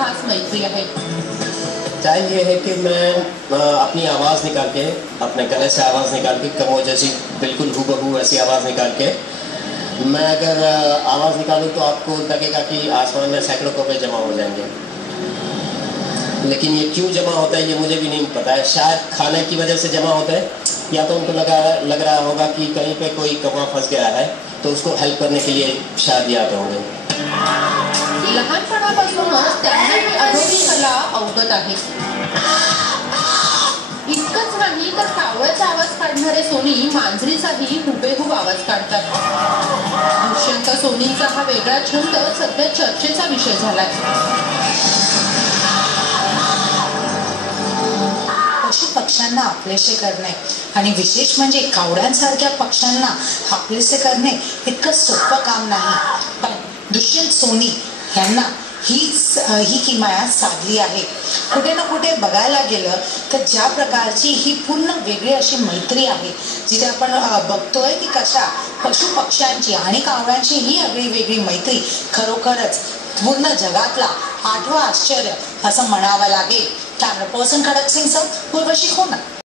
खास मैत्री है। टाइम ये है कि मैं अपनी आवाज़ निकाल के, अपने गले से आवाज़ निकाल के, कमो जैसी बिल्कुल हूबहू ऐसी आवाज़ निकाल के मैं अगर आवाज़ निकालूं तो आपको लगेगा कि आसमान में सैकड़ों कौवे जमा हो जाएंगे। लेकिन ये क्यों जमा होता है ये मुझे भी नहीं पता है। शायद खाने की वजह से जमा होता है, या तो उनको लग रहा होगा कि कहीं पे कोई कौवा फंस गया है तो उसको हेल्प करने के लिए शायद याद होंगे। लहानपणापासूनच त्यांना ही अनोखी कला अवगत आहे। इतकंच नाही तर कावळ्याचा आवाज काढणारे सोनी मांजरीचाही हुबेहूब आवाज काढतात। दुष्यंत सोनीचा हा वेगळा छंद सध्या चर्चेचा विषय झालाय। पशु पक्ष्यांना आपलेसे करणे आणि विशेष म्हणजे कावड्यांसारख्या पक्ष्यांना आपलेसे करणे इतकं सोपं काम नाही, पण दुष्यंत सोनी यांना ही किमया साधली आहे। कुठे ना कुठे बघायला गेलं तर ज्या प्रकारची ही पूर्ण वेगळी अशी मैत्री आहे, जिथे आपण बघतोय की कशा पशु पक्ष्यांची आणि कावड्यांची ही वेगळी वेगळी मैत्री खरोखरच पूर्ण जगातला 8वं आश्चर्य असं म्हणावं लागेल। कॅमेरा पर्सन खडक सिंग सह उर्वशी खोना।